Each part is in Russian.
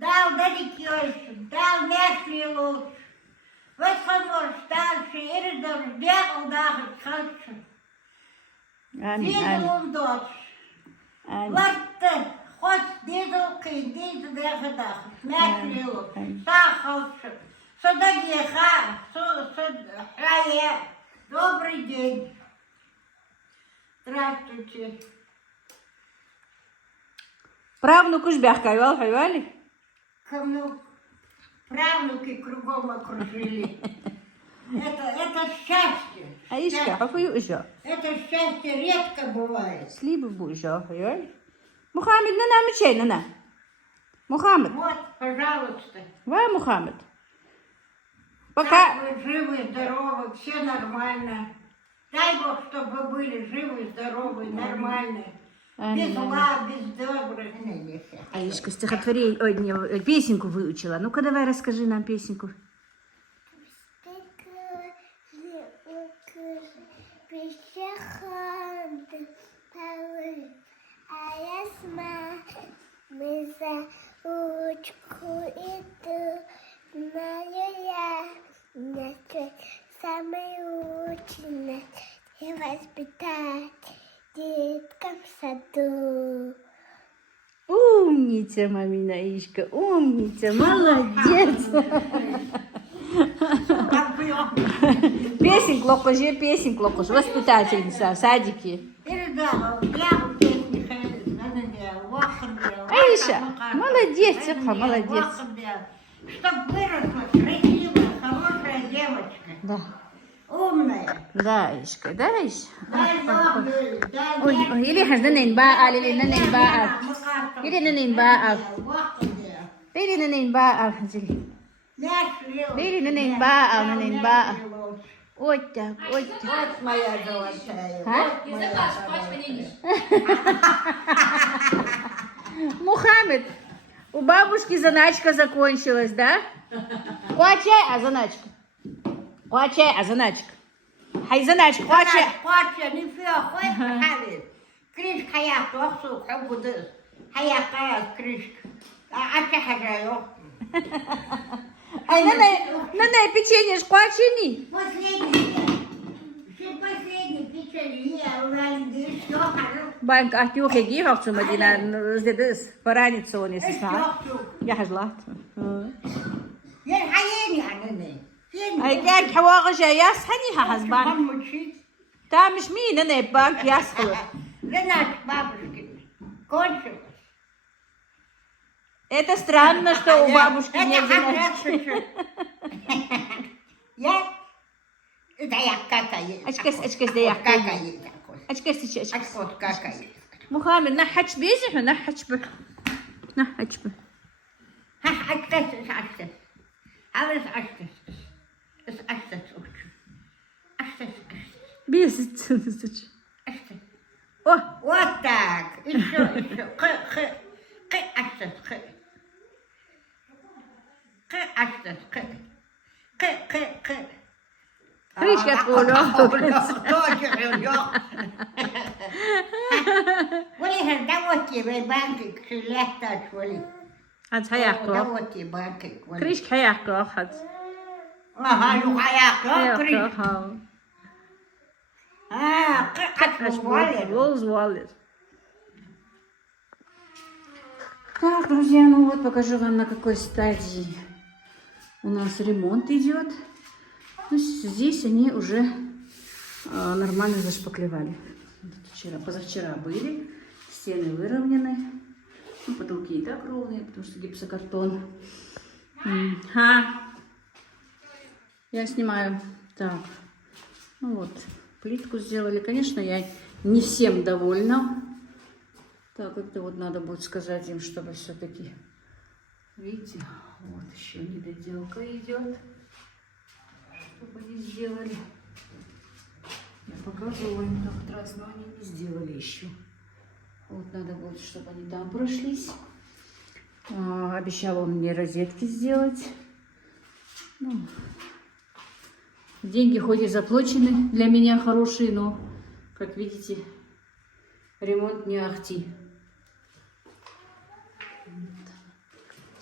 Dal dediciosun, dal meslilos. Veskanor stalši ir dal dēl dāgas kalču. Amin, amin. Dīdulun dots. Amin. Vartta, hos dīdulkīn, dīdu dēga dāgas. Meslilos, Amin. sā kalču. Садагеха, хая. Добрый день. Здравствуйте. Правнуку ж бяхкайвал, хайвали? Кому правнуки кругом окружили. Это счастье. Аишка, хафую еще. Это счастье редко бывает. Слибы бу еще, хайвали? Мухаммед, на мечей, на. Мухаммед. Вот, пожалуйста. Ва, Мухаммед. Как Пока. вы живы, здоровы, все нормально. Дай Бог, чтобы вы были живы, здоровы, нормальные. Без зла, без добрых. Аишка, стихотворение, ой, не, песенку выучила. Ну-ка, давай расскажи нам песенку. Мы за ручку иду, знаю я, насчет самый лучший и воспитать деткам в саду. Умница, мамина Аишка, умница, молодец. Песенку окужи, песенку окужи. Воспитательница в садике. Аиша, молодец, Цепха, молодец. Чтоб выросла красивая, хорошая девочка. Да. Умная. Да, Аишка, да, Аиша? Дай Бог, дай Ой, ой, или хажданин баал, или нанин баал. Или нанин баал. Или нанин баал, хазили. Или нанин баал, нанин баал. Ой, так, ой, так. Вот моя золотая. А? Вот моя золотая. Мухаммед, у бабушки заначка закончилась, да? Куачай, а заначка? Куачай, а заначка? Хай заначка, куачай. Пача, не фиа, хоть хавит. Криш хаят, вахсу, хабудыс. Хаят хаят, кришка. А че хаджайо? Ай, на печенье ж куачини. Последний. Все последний печенье. Я уверен, что хажу. Банк ахтюхе гихавцу мадина, здесь поранится он, если сна. Я хажлат. Я хаени анene. Ай, как хавагаш я схани хазбан. Мучить. Там мش мин, на банк ясху. Жена бабушки. Кончилась. Это странно, что у бабушки нет заначки. Я? Да я какая. Очкас, да я Какая такой. очкас, очкас. А вот какая. Мухаммед, нахач безих, нахач бы. Нахач бы. Açtı. Havuz açtı. Açtı. Açtı. Безих. Açtı. О, Вот так. Еще. Açtı. Açtı. Крышка открыла. Тоже лёг. Вылезет, да вот тебе банки, летать вылез. Hans Да hajaklo. вот тебе банки. Крышка hajaklo, Hans. Ага, ну а я Hajaklo. как Волзвалит. Так, друзья, ну вот покажу вам, на какой стадии у нас ремонт идет. Ну, здесь они уже нормально зашпаклевали. Позавчера были, стены выровнены, ну, потолки и так ровные, потому что гипсокартон. Я снимаю. Так, ну вот, плитку сделали. Конечно, я не всем довольна. Так, это вот надо будет сказать им, чтобы все-таки, видите, вот еще недоделка идет, чтобы они сделали. Я показывала им тот раз, но они не сделали еще. Вот надо будет, чтобы они там прошлись. Обещал он мне розетки сделать. Ну, деньги хоть и заплачены для меня хорошие, но, как видите, ремонт не ахти.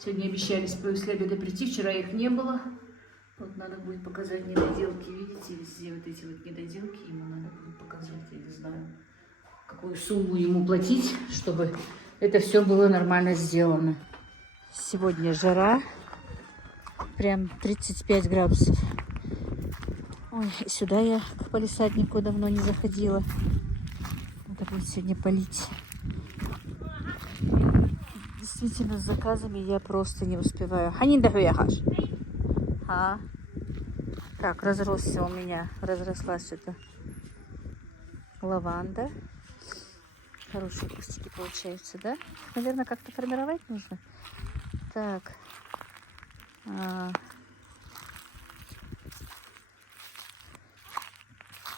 Сегодня обещались после обеда прийти, вчера их не было. Вот надо будет показать недоделки, видите, везде вот эти вот недоделки, ему надо будет показать, я не знаю, какую сумму ему платить, чтобы это все было нормально сделано. Сегодня жара, прям 35 градусов. Ой, сюда я к палисаднику давно не заходила. Надо будет сегодня полить. Действительно, с заказами я просто не успеваю. Так, разросся у меня, разрослась эта лаванда. Хорошие кустики получаются, да? Наверное, как-то формировать нужно. Так.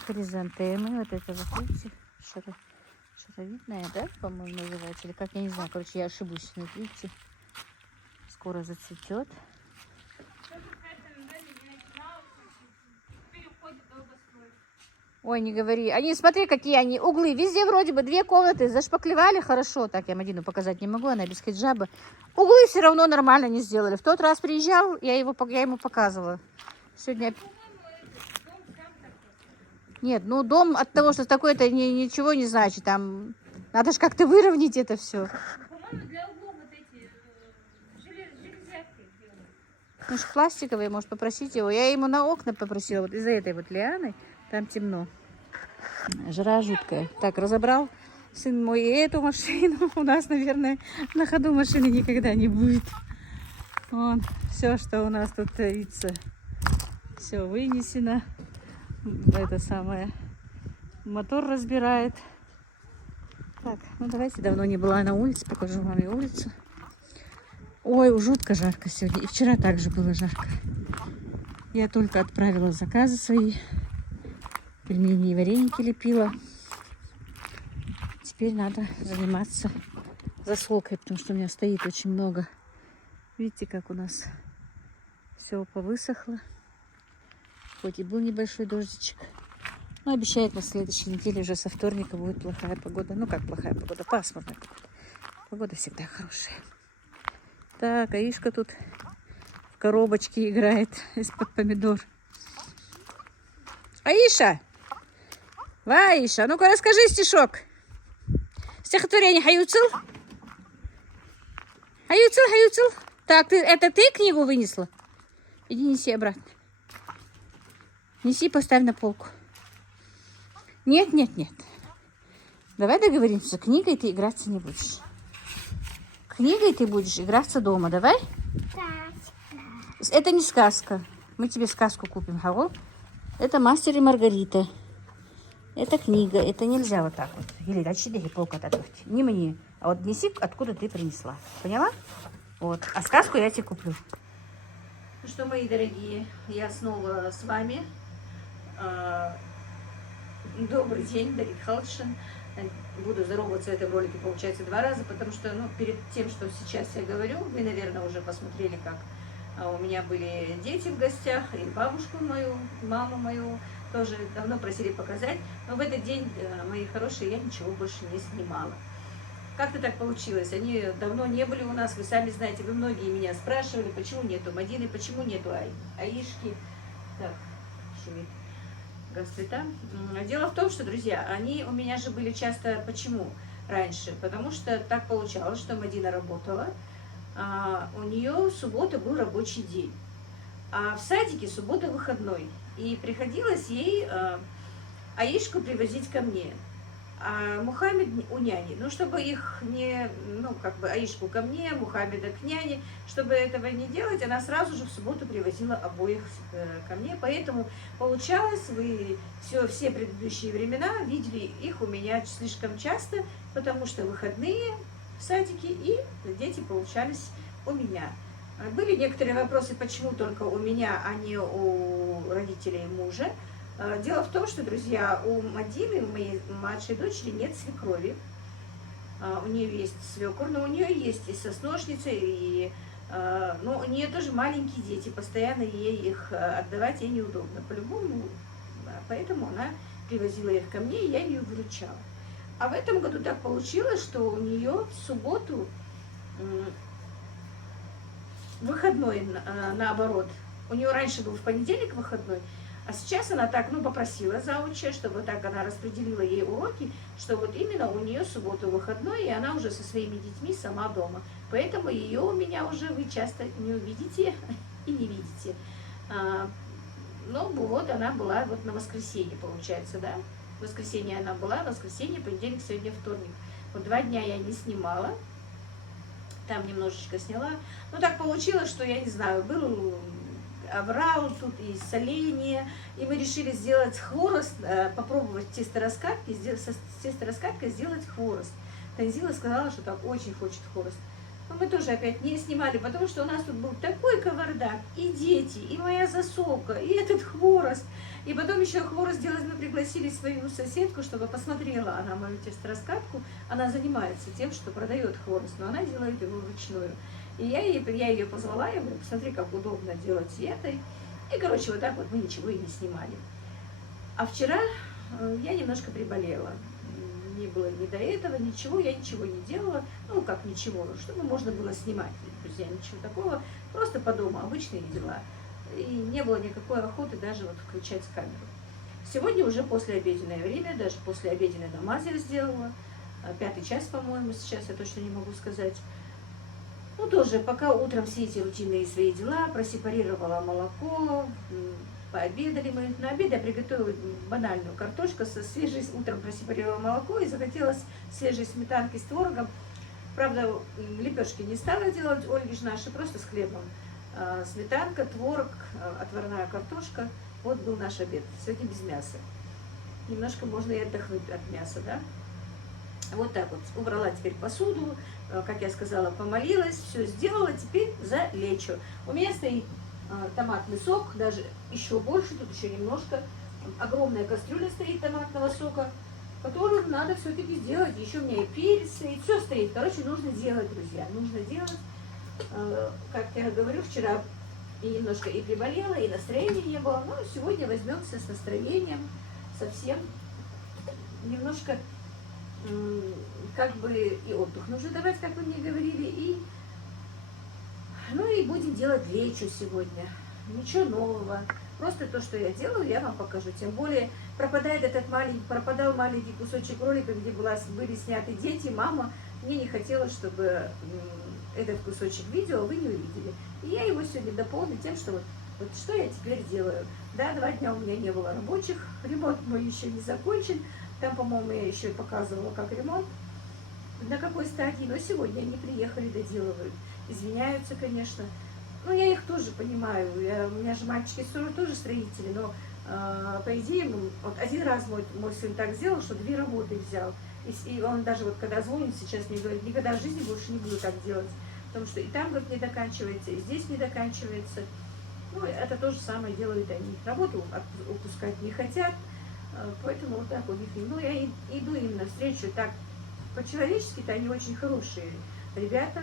Хризантемы. Вот это вот, видите, шаровидная, да, по-моему, называется. Или как, я не знаю. Короче, я ошибусь. Вот, видите, скоро зацветет. Ой, не говори. Они, смотри, какие они углы. Везде вроде бы 2 комнаты зашпаклевали хорошо. Так, я Мадину показать не могу, она без хиджаба. Углы все равно нормально не сделали. В тот раз приезжал, я ему показывала. Сегодня... Нет, ну дом от того, что такой-то ничего не значит. Там надо же как-то выровнять это все. По-моему, для углов вот эти железяки делают. Ну, пластиковые, может попросить его. Я ему на окна попросила, вот из-за этой вот лианы. Там темно. Жара жуткая. Так, разобрал сын мой и эту машину. У нас, наверное, на ходу машины никогда не будет. Вон, все, что у нас тут творится. Все вынесено. Это самое. Мотор разбирает. Так, ну давайте, давно не была на улице. Покажу вам и улицу. Ой, жутко жарко сегодня. И вчера также было жарко. Я только отправила заказы свои. Пельмени и вареники лепила. Теперь надо заниматься засолкой, потому что у меня стоит очень много. Видите, как у нас все повысохло. Хоть и был небольшой дождичек. Но обещает, на следующей неделе уже со вторника будет плохая погода. Ну как плохая погода? Пасмурная погода. Погода всегда хорошая. Так, Аишка тут в коробочке играет из-под помидор. Аиша! Аиша, ну-ка расскажи стишок. Стихотворение Хаюцил. Хаюцил. Так, это ты книгу вынесла? Иди неси обратно. Неси, поставь на полку. Нет. Давай договоримся, книгой ты играться не будешь. Книгой ты будешь играться дома, давай? Это не сказка. Мы тебе сказку купим, Хавол. Это «Мастер и Маргарита». Это книга. Это нельзя вот так вот. Или дальше полка отодвинуть. Не мне. А вот неси, откуда ты принесла. Поняла? Вот. А сказку я тебе куплю. Ну что, мои дорогие, я снова с вами. Добрый день, Дарья Михайловна. Буду здороваться в этом ролике, получается, 2 раза, потому что, ну, перед тем, что сейчас я говорю, вы, наверное, уже посмотрели, как у меня были дети в гостях, и бабушку мою, маму мою тоже давно просили показать. Но в этот день, мои хорошие, я ничего больше не снимала. Как-то так получилось. Они давно не были у нас, вы сами знаете, вы многие меня спрашивали, почему нету Мадины, почему нету Аишки. Так, шумит. Цвета. Дело в том, что, друзья, они у меня же были часто, почему раньше? Потому что так получалось, что Мадина работала, у нее суббота был рабочий день, а в садике суббота выходной. И приходилось ей Аишку привозить ко мне, а Мухаммед у няни. Ну, чтобы их не, ну, как бы Аишку ко мне, Мухаммеда к няне, чтобы этого не делать, она сразу же в субботу привозила обоих ко мне. Поэтому получалось, вы все предыдущие времена видели их у меня слишком часто, потому что выходные в садике, и дети получались у меня. Были некоторые вопросы, почему только у меня, а не у родителей мужа. Дело в том, что, друзья, у Мадины, у моей младшей дочери, нет свекрови. У нее есть свекор, но у нее есть и сосношница, и, но у нее тоже маленькие дети, постоянно ей их отдавать ей неудобно. По-любому, поэтому она привозила их ко мне, и я ее выручала. А в этом году так получилось, что у нее в субботу выходной наоборот. У нее раньше был в понедельник выходной, а сейчас она так, ну, попросила зауча, чтобы так она распределила ей уроки, что вот именно у нее субботу выходной, и она уже со своими детьми сама дома. Поэтому ее у меня уже вы часто не увидите и не видите. Ну, вот она была вот на воскресенье, получается, да? В воскресенье она была, воскресенье, понедельник, сегодня вторник. Вот 2 дня я не снимала, там немножечко сняла. Ну, так получилось, что, я не знаю, был аврал тут и соление, и мы решили сделать хворост, попробовать тестораскатки, с тестораскаткой сделать хворост. Танзила сказала, что так очень хочет хворост. Но мы тоже опять не снимали, потому что у нас тут был такой кавардак, и дети, и моя засолка, и этот хворост. И потом еще хворост делать мы пригласили свою соседку, чтобы посмотрела она мою тестораскатку. Она занимается тем, что продает хворост, но она делает его вручную. И я ее позвала, я говорю, посмотри, как удобно делать и этой. И, короче, вот так вот мы ничего и не снимали. А вчера я немножко приболела. Не было ни до этого, ничего, я ничего не делала. Ну, как ничего, чтобы можно было снимать. Друзья, ничего такого, просто по дому, обычные дела. И не было никакой охоты даже вот включать камеру. Сегодня уже послеобеденное время, даже послеобеденный намаз я сделала. 5-й час, по-моему, сейчас я точно не могу сказать. Ну, тоже, пока утром все эти рутинные свои дела, просепарировала молоко, пообедали мы. На обед я приготовила банальную картошку со свежей, утром просепарировала молоко и захотелось свежей сметанки с творогом. Правда, лепешки не стала делать, Ольги же наши, просто с хлебом. Сметанка, творог, отварная картошка. Вот был наш обед. Сегодня без мяса. Немножко можно и отдохнуть от мяса, да? Вот так вот. Убрала теперь посуду, как я сказала, помолилась, все сделала, теперь залечу. У меня стоит томатный сок, даже еще больше, тут еще немножко. Огромная кастрюля стоит томатного сока, которую надо все-таки сделать. Еще у меня и перец стоит, все стоит. Короче, нужно делать, друзья, нужно делать. Как я говорю, вчера и немножко и приболела, и настроения не было. Но сегодня возьмемся с настроением совсем. Немножко как бы и отдых нужно давать, как вы мне говорили, и ну и будем делать лечо сегодня. Ничего нового. Просто то, что я делаю, я вам покажу. Тем более пропадал маленький кусочек ролика, где были сняты дети, мама. Мне не хотелось, чтобы этот кусочек видео вы не увидели. И я его сегодня дополню тем, что вот что я теперь делаю. Да, 2 дня у меня не было рабочих, ремонт мой еще не закончен. Там, по-моему, я еще и показывала, как ремонт, на какой стадии. Но сегодня они приехали, доделывают. Извиняются, конечно. Но я их тоже понимаю. У меня же мальчики тоже строители. Но, по идее, вот один раз мой сын так сделал, что 2 работы взял. И он даже вот когда звонит сейчас, мне говорит, никогда в жизни больше не буду так делать. Потому что и там, говорит, не доканчивается, и здесь не доканчивается. Ну, это то же самое делают они. Работу упускать не хотят. Поэтому вот так у них. Ну, я иду им навстречу так. По-человечески-то они очень хорошие ребята.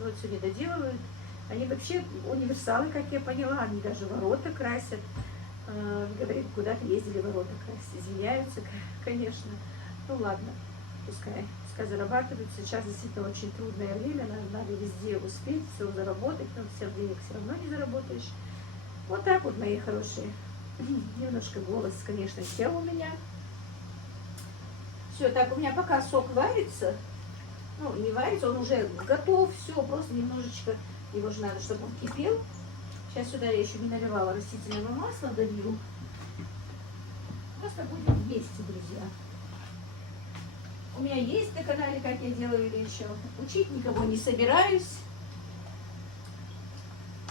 Вот сегодня доделывают. Они вообще универсалы, как я поняла. Они даже ворота красят. Говорит, куда-то ездили ворота красить. Извиняются, конечно. Ну ладно, пускай зарабатывают. Сейчас действительно очень трудное время. Надо везде успеть, все заработать. Но всех денег все равно не заработаешь. Вот так вот, мои хорошие. Немножко голос, конечно, сел у меня. Все, так, у меня пока сок варится, ну, не варится, он уже готов, все, просто немножечко, его же надо, чтобы он кипел. Сейчас сюда я еще не наливала растительного масла, долью. Просто будем вместе, друзья. У меня есть на канале, как я делаю или еще. Учить никого не собираюсь.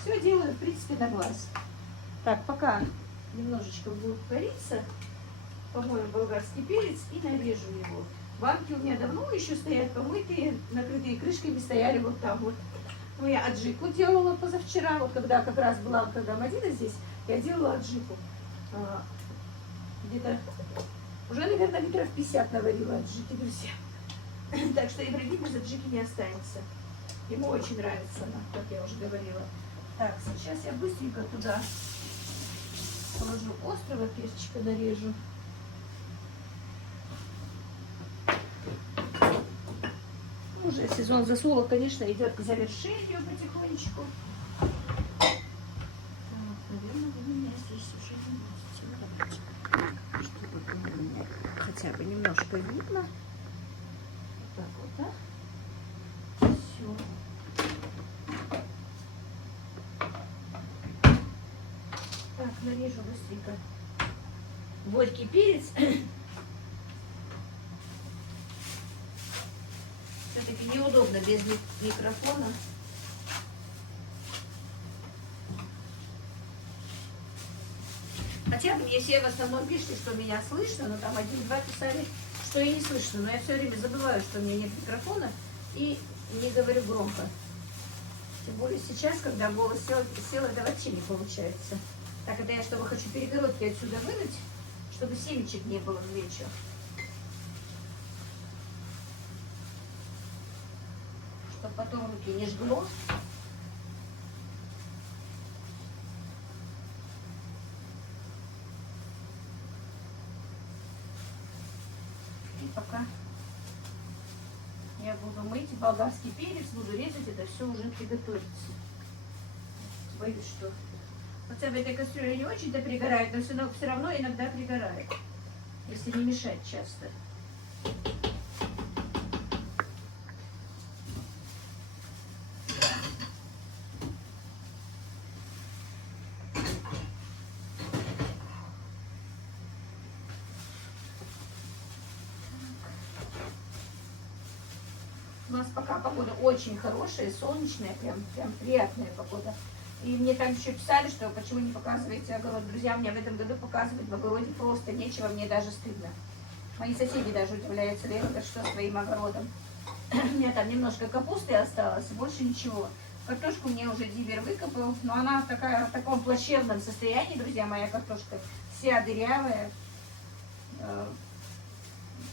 Все делаю, в принципе, на глаз. Так, пока немножечко будет вариться, по-моему, болгарский перец, и нарежу его. Банки у меня давно еще стоят помытые, накрытые крышками, стояли вот там вот. Ну, я аджику делала позавчера, вот когда как раз была, когда Мадина здесь, я делала аджику. Где-то уже, наверное, литров 50 наварила аджики, друзья. Так что Ибрагим без аджики не останется. Ему очень нравится она, как я уже говорила. Так, сейчас я быстренько туда положу острого перчика, нарежу. Уже сезон засолок, конечно, идет к завершению потихонечку. Наверное, вы меня здесь уже не видите. Ну, давайте, чтобы было меня хотя бы немножко видно. Вот так вот, да? Все. Так, нарежу быстренько горький перец. Все-таки неудобно без микрофона. Хотя мне все в основном пишут, что меня слышно, но там 1-2 писали, что и не слышно. Но я все время забываю, что у меня нет микрофона и не говорю громко. Тем более сейчас, когда голос сел, это вообще не получается. Так, это я, чтобы хочу перегородки отсюда вынуть, чтобы семечек не было в вечер. Чтобы потом руки не жгло. И пока я буду мыть болгарский перец, буду резать, это все уже приготовится. Боюсь, что хотя в этой кастрюле не очень-то пригорает, но все равно иногда пригорает, если не мешать часто. У нас пока погода очень хорошая, солнечная, прям приятная погода. И мне там еще писали, что почему не показываете огород. Друзья, мне в этом году показывать в огороде просто нечего, мне даже стыдно. Мои соседи даже удивляются, Лена, что своим огородом. У меня там немножко капусты осталось, больше ничего. Картошку мне уже Дивер выкопал, но она в таком плачевном состоянии, друзья, моя картошка. Вся дырявая.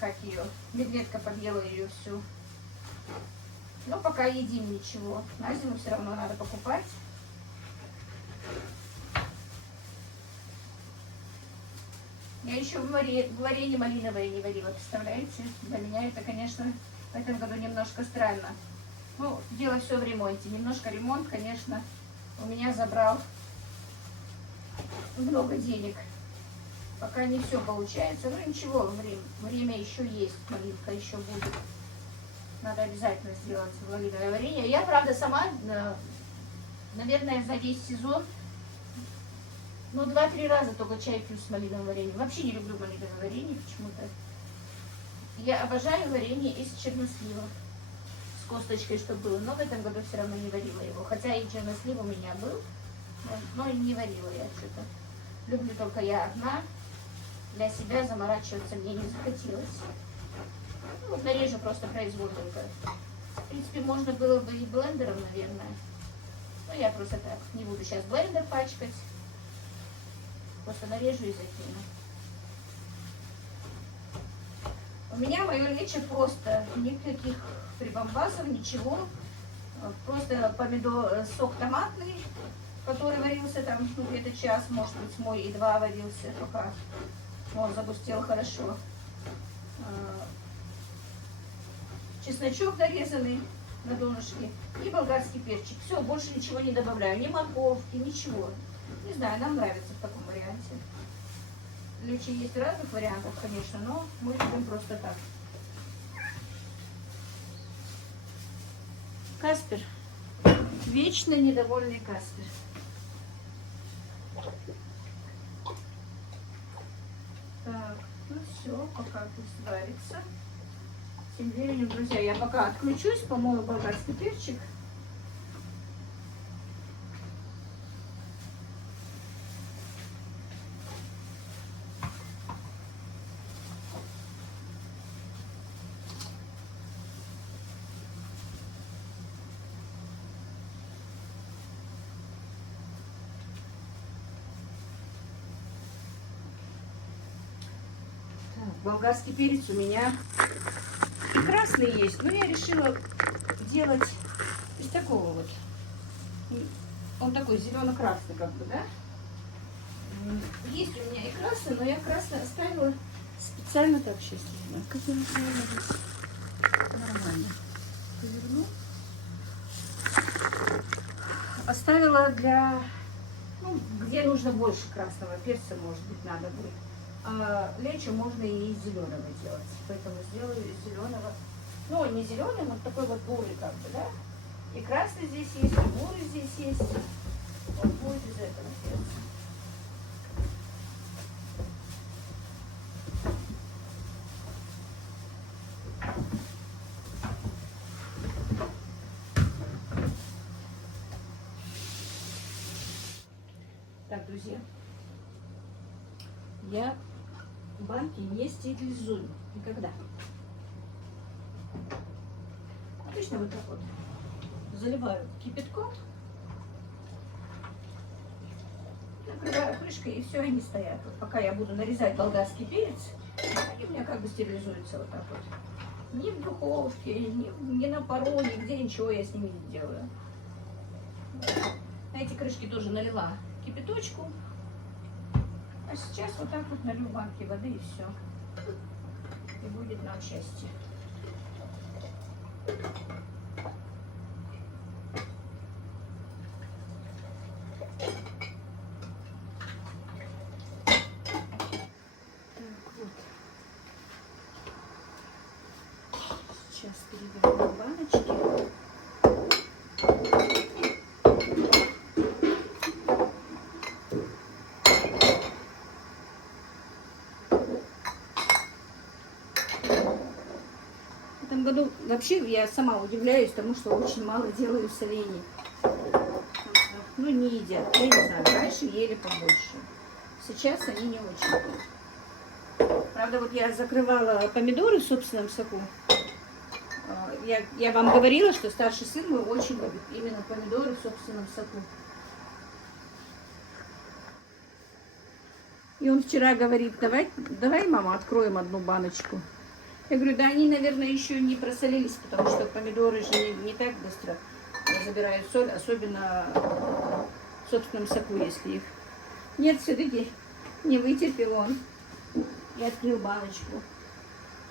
Как ее? Медведка подъела ее всю. Но пока едим ничего. На зиму все равно надо покупать. Я еще варенье малиновое не варила, представляете? Для меня это, конечно, в этом году немножко странно. Ну, дело все в ремонте. Немножко ремонт, конечно, у меня забрал много денег. Пока не все получается. Ну ничего, время еще есть, малинка еще будет. Надо обязательно сделать малиновое варенье. Я, правда, сама, наверное, за весь сезон, ну, 2-3 раза только чай пью с малиновым вареньем. Вообще не люблю малиновое варенье почему-то. Я обожаю варенье из чернослива. С косточкой, что было. Но в этом году все равно не варила его. Хотя и чернослив у меня был, но не варила я что-то. Люблю только я одна. Для себя заморачиваться мне не захотелось. Ну, вот нарежу просто произвольно. В принципе, можно было бы и блендером, наверное. Но я просто так не буду сейчас блендер пачкать. Просто нарежу и закину. У меня мое лечо просто никаких прибамбасов, ничего. Просто сок томатный, который варился там где-то час, может быть, мой и 2 варился, пока он загустел хорошо. Чесночок нарезанный на донышке и болгарский перчик. Все, больше ничего не добавляю, ни морковки, ничего. Не знаю, нам нравится в таком варианте. Лечи есть разных вариантов, конечно, но мы любим просто так. Каспер. Вечно недовольный Каспер. Так, ну все, пока пусть варится. Тем временем, друзья, я пока отключусь, помою болгарский перчик. Болгарский перец у меня красный есть, но я решила делать из такого вот. Он такой зелено-красный, как бы, да? Есть у меня и красный, но я красный оставила специально так. Сейчас не знаю, как я правильно здесь нормально поверну. оставила для, ну, где нужно больше красного перца, может быть, надо будет. А лечо можно и из зеленого делать. Поэтому сделаю из зеленого. Ну, не зеленый, вот такой вот бурый как бы, да? И красный здесь есть, и бурый здесь есть. Вот будет из этого перца. Так, друзья, я банки не стерилизую никогда. Обычно вот так вот заливаю кипятком, накрываю крышкой, и все, они стоят. Вот пока я буду нарезать болгарский перец, они у меня как бы стерилизуются вот так вот. Ни в духовке, ни на пару, нигде ничего я с ними не делаю. На эти крышки тоже налила кипяточку. А сейчас вот так вот налью банки воды и все. И будет нам счастье. Так, вот. Сейчас переверну баночки. В этом году вообще я сама удивляюсь тому, что очень мало делаю солений. Ну, не едят. Я не знаю, раньше ели побольше. Сейчас они не очень. Правда, вот я закрывала помидоры в собственном соку. Я вам говорила, что старший сын мой очень любит именно помидоры в собственном соку. И он вчера говорит, давай, мама, откроем одну баночку. Я говорю, да они, наверное, еще не просолились, потому что помидоры же не так быстро забирают соль, особенно в собственном соку, если их. Нет, все-таки не вытерпел он и открыл баночку.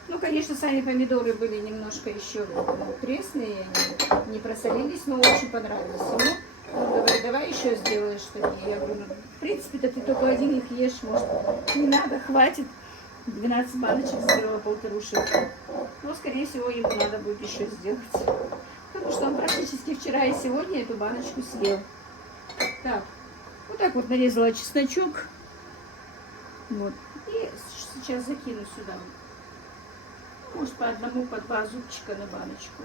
Ну, конечно, сами помидоры были немножко еще пресные, они не просолились, но очень понравились ему. Он говорит, давай еще сделаешь такие. Я говорю, ну, в принципе-то ты только один их ешь, может, не надо, хватит. 12 баночек сделала, полторушек. Но, скорее всего, ему надо будет еще сделать. Потому что он практически вчера и сегодня эту баночку съел. Так, вот так вот нарезала чесночок. Вот. И сейчас закину сюда. Может, по одному, по два зубчика на баночку.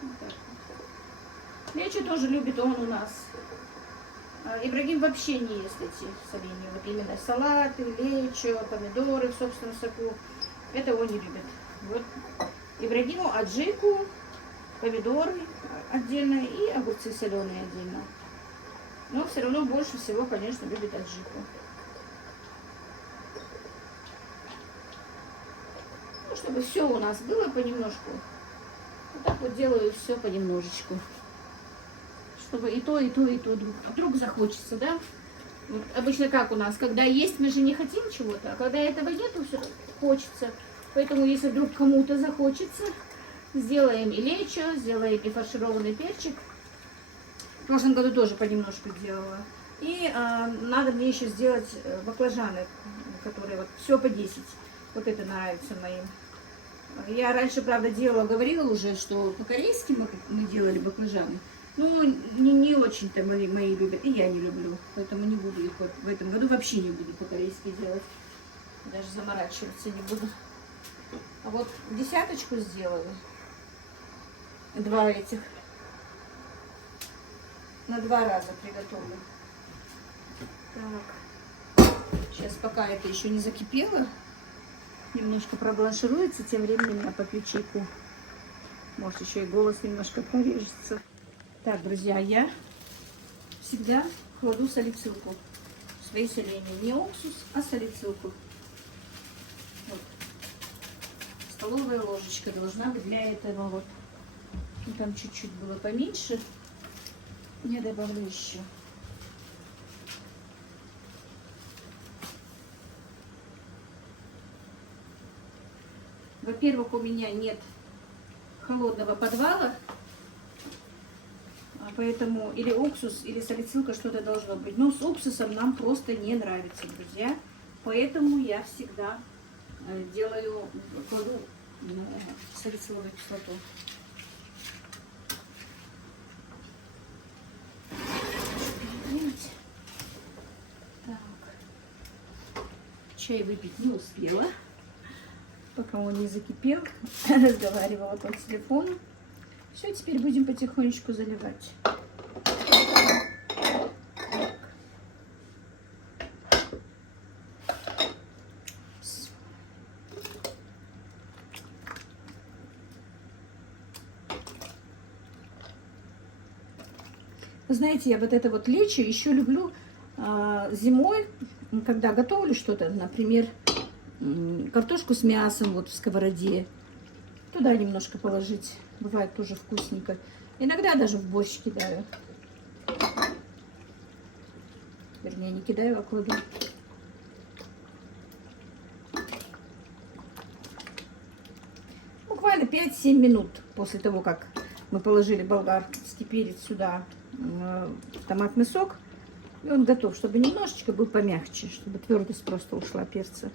Вот так вот. Лечо тоже любит он у нас. Ибрагим вообще не ест эти соленья. Вот именно салаты, лечо, помидоры в собственном соку. Это он не любит. Вот Ибрагиму аджику, помидоры отдельно и огурцы соленые отдельно. Но все равно больше всего, конечно, любит аджику. Ну, чтобы все у нас было понемножку. Вот так вот делаю все понемножечку. Чтобы и то, и то, и то вдруг захочется, да? Вот обычно как у нас, когда есть, мы же не хотим чего-то, а когда этого нет, то все хочется. Поэтому, если вдруг кому-то захочется, сделаем и лечо, сделаем и фаршированный перчик. В прошлом году тоже понемножку делала. И надо мне еще сделать баклажаны, которые вот все по 10. Вот это нравится моим. Я раньше, правда, говорила уже, что по-корейски мы делали баклажаны. Ну, не очень-то мои любят, и я не люблю. Поэтому не буду их в этом году вообще не буду по-корейски делать. Даже заморачиваться не буду. А вот десяточку сделали. Два этих. На 2 раза приготовлю. Так. Сейчас, пока это еще не закипело, немножко пробланшируется, тем временем я попью чайку. Может, еще и голос немножко порежется. Так, друзья, я всегда кладу салицилку в свои соленья. Не уксус, а салицилку. Вот. Столовая ложечка должна быть для этого. Вот. И там чуть-чуть было поменьше. Я добавлю еще. Во-первых, у меня нет холодного подвала. Поэтому или уксус, или салицилка что-то должно быть. Но с уксусом нам просто не нравится, друзья. Поэтому я всегда делаю, кладу салициловую кислоту. Так. Чай выпить не успела, пока он не закипел. Разговаривала по телефону. Все, теперь будем потихонечку заливать. Вы знаете, я вот это вот лечо еще люблю зимой, когда готовлю что-то, например, картошку с мясом вот в сковороде. Туда немножко положить. Бывает тоже вкусненько. Иногда даже в борщ кидаю. Вернее, не кидаю, а кладу. Буквально 5-7 минут после того, как мы положили болгарский перец сюда, томатный сок. И он готов, чтобы немножечко был помягче, чтобы твердость просто ушла перца.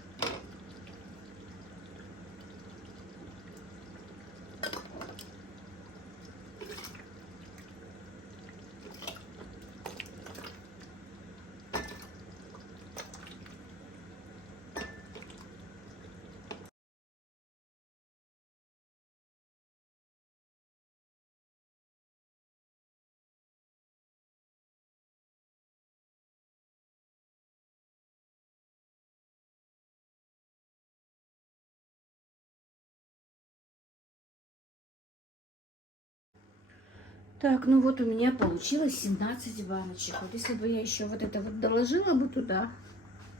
Так, ну вот у меня получилось 17 баночек. Вот если бы я еще вот это вот доложила бы туда,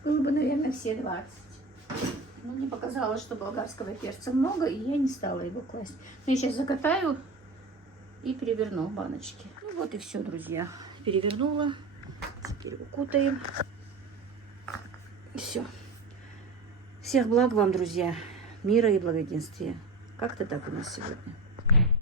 было бы, наверное, все 20. Но мне показалось, что болгарского перца много, и я не стала его класть. Но я сейчас закатаю и переверну в баночки. Ну вот и все, друзья. Перевернула. Теперь укутаем. Все. Всех благ вам, друзья. Мира и благоденствия. Как-то так у нас сегодня.